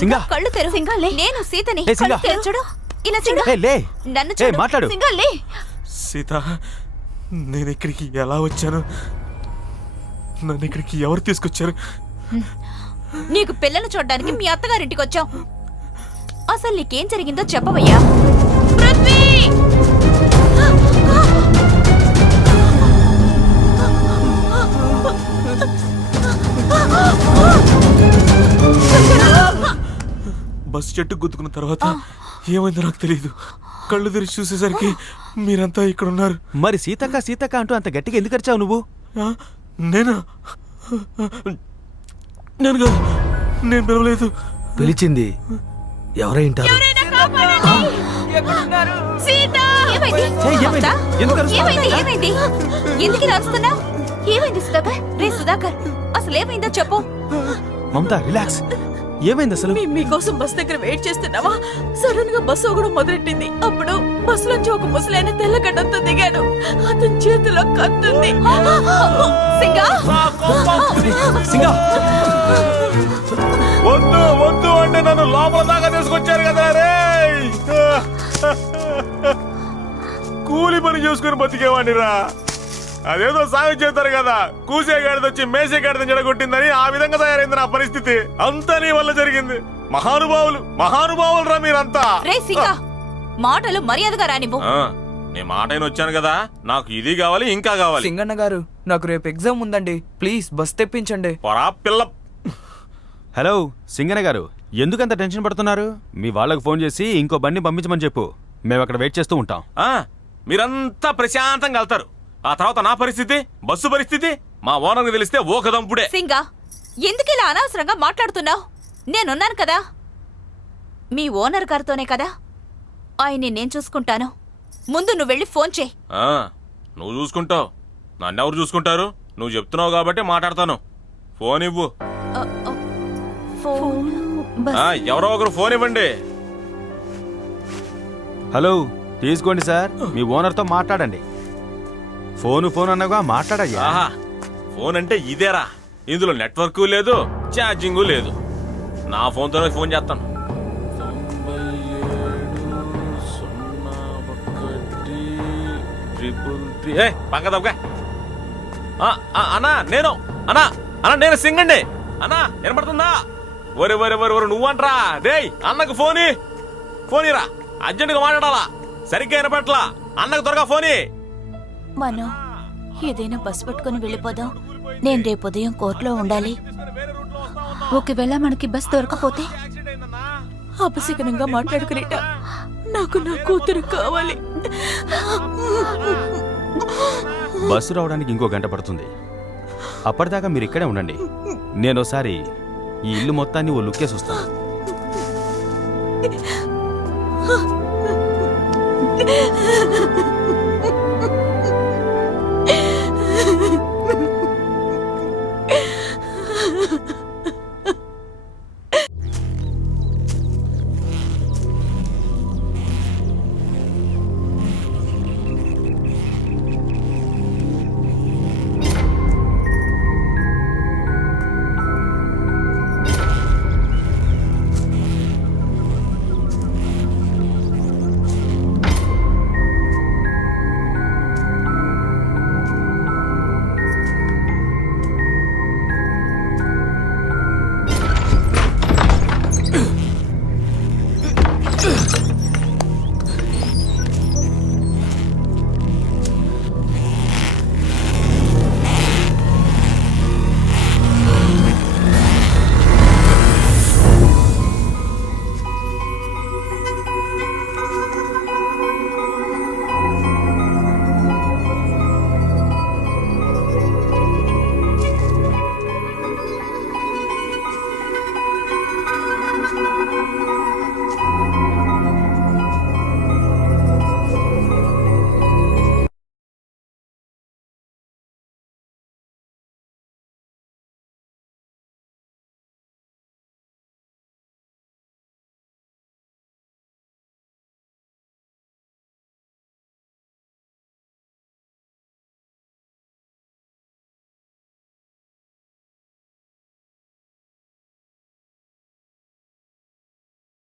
సింగా కళ్ళు తెరు. సింగాలే నేను సీతని. కళ్ళు తెరచుడు. ఇలా సింగా నన్ను చూడు. మాట్లాడు. సింగాలే సీత, నేను ఇక్కడికి ఎలా వచ్చాను? నన్ను ఇక్కడికి ఎవరు తీసుకొచ్చారు? నీకు పిల్లను చూడడానికి మీ అత్తగారింటికి వచ్చాం. అసలు నీకేం జరిగిందో చెప్పవయ్యా. పృథ్వీ బస్సు చెట్టు గుద్దుకున్న తర్వాత ఏమైందో నాకు తెలియదు. కళ్ళు తెరిచి చూసేసరికి మీరంతా ఇక్కడ ఉన్నారు. మరి సీతక్క సీతక్క అంటూ అంత గట్టిగా ఎందుకు అరిచావు నువ్వు? నేను కాదు, నేను పిలవలేదు. పిలిచింది ఎవరైంటారు? ఎందుకు రాస్తున్నా? ఏమైంది సుధాకర్? రే సుధాకర్, అసలు ఏమైందో చెప్పు. మమతా రిలాక్స్. ఏమైంది అసలు? మీకోసం బస్ దగ్గర వెయిట్ చేస్తున్నావా? సడన్ గా బస్సు ఒకడు మొదలెట్టింది. అప్పుడు బస్సు నుంచి ఒక ముసలైన తెల్లగడ్డంతో దిగాడు. అతని చేతిలో కత్తుంది. వద్దు వద్దు అంటే నన్ను లోపల దాకా తీసుకొచ్చారు కదా రే. కూలి పని చేసుకుని బతికేవాడిని రా. అదేదో సాగు చేస్తారు కదా, కూసే గాడిద వచ్చి మేసే గాడిదని జడగొట్టిందని ఆ విధంగా తయారైంది నా పరిస్థితి. అంతా నీ వల్ల జరిగింది. మహానుభావులు రా మీరంతా. మాటలు మర్యాదగా రానివ్వు. నీ మాట వచ్చాను కదా, నాకు ఇది కావాలి ఇంకా కావాలి. సింగన్న గారు, నాకు రేపు ఎగ్జామ్ ఉందండి, ప్లీజ్ బస్ తెప్పించండి. పిల్ల. హలో సింగన్న గారు, ఎందుకంత టెన్షన్ పడుతున్నారు? మీ వాళ్ళకు ఫోన్ చేసి ఇంకో బండి పంపించమని చెప్పు. మేము అక్కడ వెయిట్ చేస్తూ ఉంటాం. మీరంతా ప్రశాంతంగా వెళ్తారు. ఆ తర్వాత నా పరిస్థితి, బస్సు పరిస్థితి మా ఓనర్కి తెలిస్తే ఓకదంపుడే. సింగా, ఎందుకు ఇలా అనవసరంగా మాట్లాడుతున్నావు? నేనున్నాను కదా. మీ ఓనర్ గారితోనే కదా. ఆయన్ని నేను చూసుకుంటాను. ముందు నువ్వు వెళ్ళి ఫోన్ చేయి. నువ్వు చూసుకుంటావు, నన్నెవరు చూసుకుంటారు? నువ్వు చెప్తున్నావు కాబట్టి మాట్లాడతాను. ఫోన్ ఇవ్వు. ఎవరో ఒకరు ఫోన్ ఇవ్వండి. హలో, తీసుకోండి సార్, మీ ఓనర్తో మాట్లాడండి. ఫోన్ అన్నగా మాట్లాడయ్యా. ఫోన్ అంటే ఇదేరా, ఇందులో నెట్వర్క్ లేదు, ఛార్జింగ్ లేదు. నా ఫోన్తోనే ఫోన్ చేస్తాను. పక్క తప్పగా అన్నా, నేను సింగండి. అన్నా వినపడుతుందా? ఒరే నువ్వంట్రా. రేయ్, అన్నకు ఫోన్ ఇరా, అర్జెంటుగా మాట్లాడాలా. సరిగ్గా వినపట్లా. అన్నకు త్వరగా ఫోన్. మను, ఏదైనా బస్ పట్టుకుని వెళ్ళిపోదాం. నేను రేపు ఉదయం కోర్టులో ఉండాలి. ఒకవేళ మనకి బస్ దొరకపోతే? అపశకనంగా మాట్లాడుకునేట, నాకు నా కూతురు కావాలి. బస్సు రావడానికి ఇంకో గంట పడుతుంది. అప్పటిదాకా మీరు ఇక్కడే ఉండండి. నేనోసారి ఈ ఇల్లు మొత్తాన్ని ఓ లుక్కేసి వస్తాను.